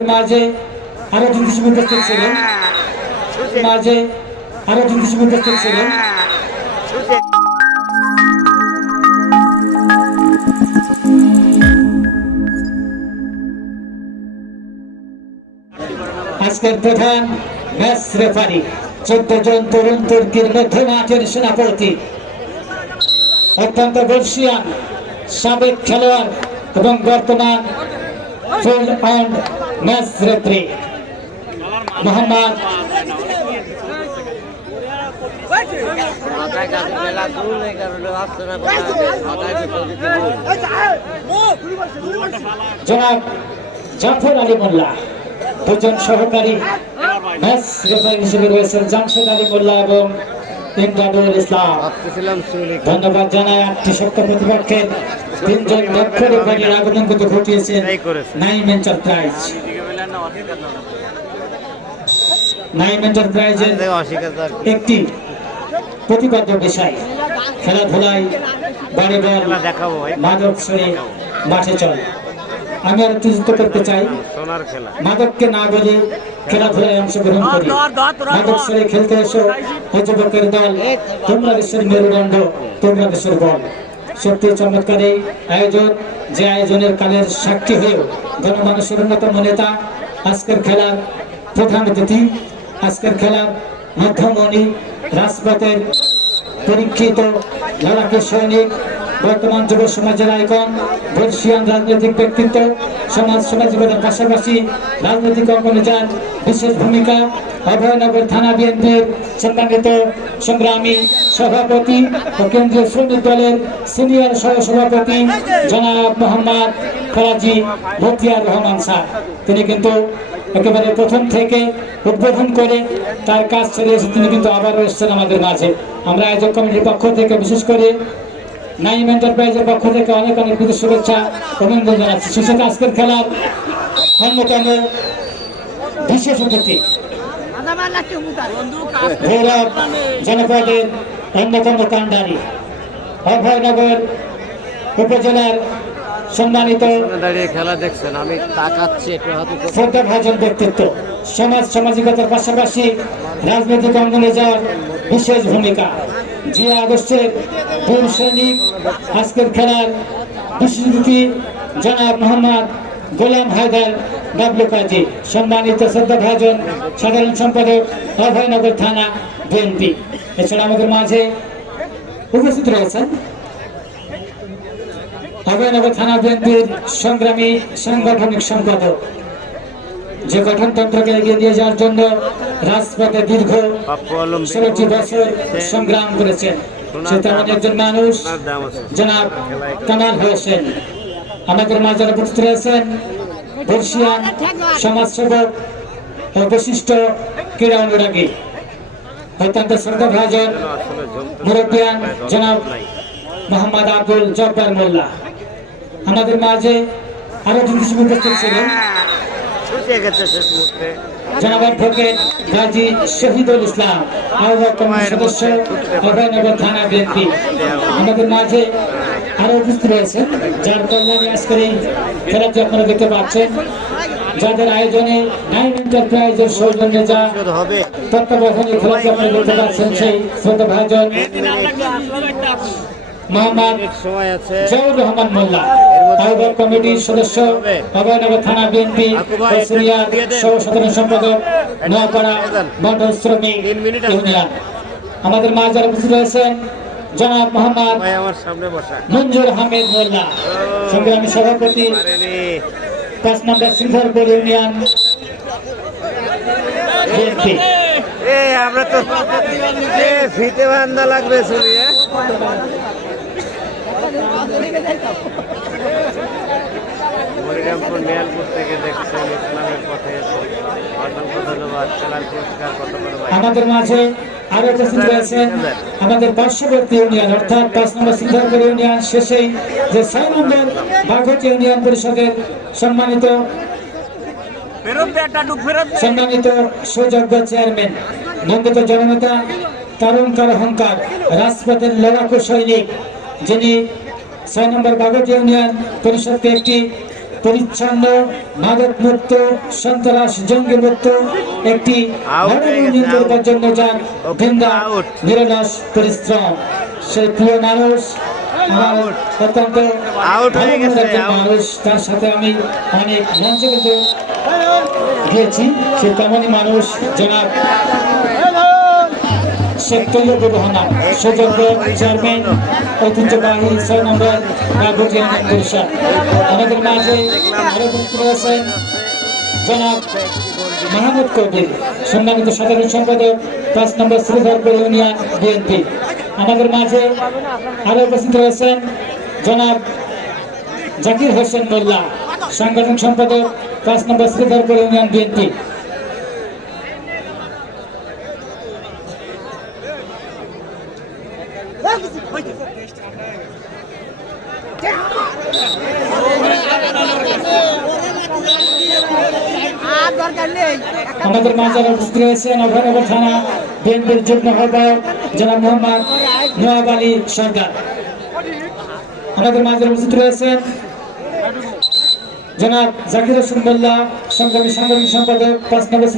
মাঝে আরও দুই হিসেবে উপস্থিত ছিলেন মাঝে আরও দুই হিসেবে উপস্থিত ছিলেন আজকের প্রধান ম্যাচ রেফারি চোদ্দ জন তরুণ তুর্কির মধ্য মাঠের সেনাপতি, অত্যন্ত বর্ষিয়ান, সাবেক খেলোয়াড় এবং বর্তমান field and match referee Mohammad জনাব জাফর আলী মোল্লা দুজন সহকারী ম্যাচ রেফারি হিসেবে রয়েছেন জামশেদ আলী মোল্লা এবং ইমদাদুল ইসলাম। ধন্যবাদ জানাই আটটি শক্ত প্রতিপক্ষের তিনজন দক্ষ রেফারির আগমন কিন্তু ঘটিয়েছেন নাইম এন্টারপ্রাইজ নাইম এন্টারপ্রাইজের অস্বীকার তো আর কি। একটি প্রতিপাদ্য বিষয় খেলাধুলায় বাড়ি খেলা মাদক সরে মাঠে চল। আমি আর একটু যুক্ত করতে চাই। মাদককে না বলে খেলাধুলায় অংশগ্রহণ করি। মাদক সরে খেলতে এসো। ও যুবকের দল তোমরা দেশের মেরুদণ্ড তোমরা দেশের বল। সত্যি চমৎকার এই আয়োজন যে আয়োজনের কালের সাক্ষী হয়েও গণমানুষের অন্যতম নেতা আজকের খেলার প্রধান অতিথি আজকের খেলার মধ্যমণি রাজপথের পরীক্ষিত লড়াকে সৈনিক বর্তমান যুব সমাজের আইকন, বর্ষিয়ান রাজনৈতিক ব্যক্তিত্ব, সমাজ সমাজীবনের পাশাপাশি রাজনৈতিক অঙ্গনে যান বিশেষ ভূমিকা, অভয়নগর থানা বিএনপির সম্মানিত সংগ্রামী সভাপতি ও কেন্দ্রীয় শ্রমিক দলের সিনিয়র সহ সভাপতি জনাব মোহাম্মদ ফরাজি মতিয়ার রহমান স্যার। তিনি কিন্তু একেবারে প্রথম থেকে উদ্বোধন করে তার কাজ ছেড়ে এসে তিনি কিন্তু আবারও এসেছেন আমাদের মাঝে। আমরা আয়োজক কমিটির পক্ষ থেকে বিশেষ করে নাইম এন্টারপ্রাইজের পক্ষ থেকে অনেক অনেক বিশেষ শুভেচ্ছা, অভিনন্দন জানাচ্ছি। সুসাথে আজকের খেলার অন্যতম বিশেষ অতিথি। ভৈরব জনপদের অন্যতম কাণ্ডারি, অভয়নগর উপজেলার সম্মানিত খেলা দেখছেন আমি তাকাচ্ছি তো শ্রদ্ধাভাজন ব্যক্তিত্ব। সমাজ সামাজিকতার পাশাপাশি রাজনৈতিক অঙ্গনে যাওয়ার বিশেষ ভূমিকা। জিয়া আগস্টের বীর সৈনিক আজকের খেলার বিশেষ জনাব মোহাম্মদ গোলাম হায়দার ডাবলু কাজী। সম্মানিত শ্রদ্ধাভাজন সাধারণ সম্পাদক, অভয়নগর থানা বিএনপি। এছাড়া আমাদের মাঝে উপস্থিত রয়েছেন অভয়নগর থানা বিএনপির সংগ্রামী সাংগঠনিক সম্পাদক যে গঠনতন্ত্রকে এগিয়ে নিয়ে যাওয়ার জন্য রাজপথে দীর্ঘ ষোলোটি বছর সংগ্রাম করেছেন। সে তেমন একজন মানুষ। জনাব কামাল হোসেন আমাদের মাঝে উপস্থিত রয়েছেন বর্ষিয়ান সমাজসেবক ও বিশিষ্ট ক্রীড়া অনুরাগী, অত্যন্ত শ্রদ্ধাভাজন আসলে মুরব্বিয়ান জনাব মোহাম্মদ আব্দুল জব্বার মোল্লা। আমাদের মাঝে আরও হিসেবে উপস্থিত ছিলেন। ছুটে গেছে শেষ মুহূর্তে। জনাব গাজী শহীদুল ইসলাম সদস্য অভয়নগর থানা বিএনপি। আমাদের মাঝে আরও উপস্থিত রয়েছেন যার কল্যাণে আজকের এই খেলাটি আপনারা দেখতে পাচ্ছেন। যাদের আয়োজনে নাইন এন্টারপ্রাইজের সৌজন্যে যা তত্ত্বাবধানে খেলাটি আপনারা দেখতে পাচ্ছেন সেই ভাজন মোহাম্মদ রহমান মোল্লা। আহ্বায়ক কমিটির সদস্য অভয়নগর থানা বিএনপি সহ সাধারণ সম্পাদক নোয়াপাড়া মন্ডল শ্রমিক ইউনিয়ন। আমাদের মাঝে যারা উপস্থিত রয়েছেন জনাব মোহাম্মদ মঞ্জুর আহমেদ মোল্লা। সংগ্রামী সভাপতি পাঁচ নম্বর শ্রীধরপুর ইউনিয়ন বিএনপি। এ আমরা তো ফিতে বান্ধা লাগবে শুনি হ্যাঁ? মনিরামপুর নিয়ালপুর থেকে দেখছেন ইসলামের পথে অসংখ্য ধন্যবাদ। খেলার পুরস্কার কত আমাদের মাঝে আরও উপস্থিত রয়েছেন আমাদের পার্শ্ববর্তী ইউনিয়ন অর্থাৎ পাঁচ নম্বর ইউনিয়ন শেষেই যে ছয় নম্বর বাঘটি ইউনিয়ন পরিষদের সম্মানিত সম্মানিত সুযোগ্য চেয়ারম্যান নন্দিত জননেতা তরুণকার অহংকার রাজপথের লড়াকু সৈনিক যিনি ছয় নম্বর বাগট ইউনিয়ন পরিষদকে একটি পরিচ্ছন্ন মাদক মুক্ত সন্ত্রাস জঙ্গি মুক্ত একটি. করবার জন্য যান. নিরলস পরিশ্রম সেই প্রিয় মানুষ অত্যন্ত হয়ে. মানুষ তার সাথে আমি অনেক মঞ্চে কিন্তু গিয়েছি সে তেমনই মানুষ জনাব শেখ তৈয়ব সুযোগ্য চেয়ারম্যান, ঐতিহ্যবাহী ছয় নম্বর পরিষদ আমাদের মাঝে আরও রয়েছেন জনাব মাহমুদ কবির, সম্মানিত সাধারণ সম্পাদক, পাঁচ নম্বর শ্রীধরপুর ইউনিয়ন বিএনপি। আমাদের মাঝে আরও উপস্থিত রয়েছেন জনাব জাকির হোসেন মোল্লা, সাংগঠনিক সম্পাদক, পাঁচ নম্বর শ্রীধরপুর ইউনিয়ন বিএনপি। আমাদের মাঝে উপস্থিত রয়েছেন অভয়নগর থানা বিএনপির যুগ্ম আহ্বায়ক জনাব মোহাম্মদ নোয়াব আলী সরকার। আমাদের মাঝে উপস্থিত রয়েছেন জনাব জাকির হোসেন মোল্লা, সংগ্রামী সম্পাদক, পাঁচ নম্বর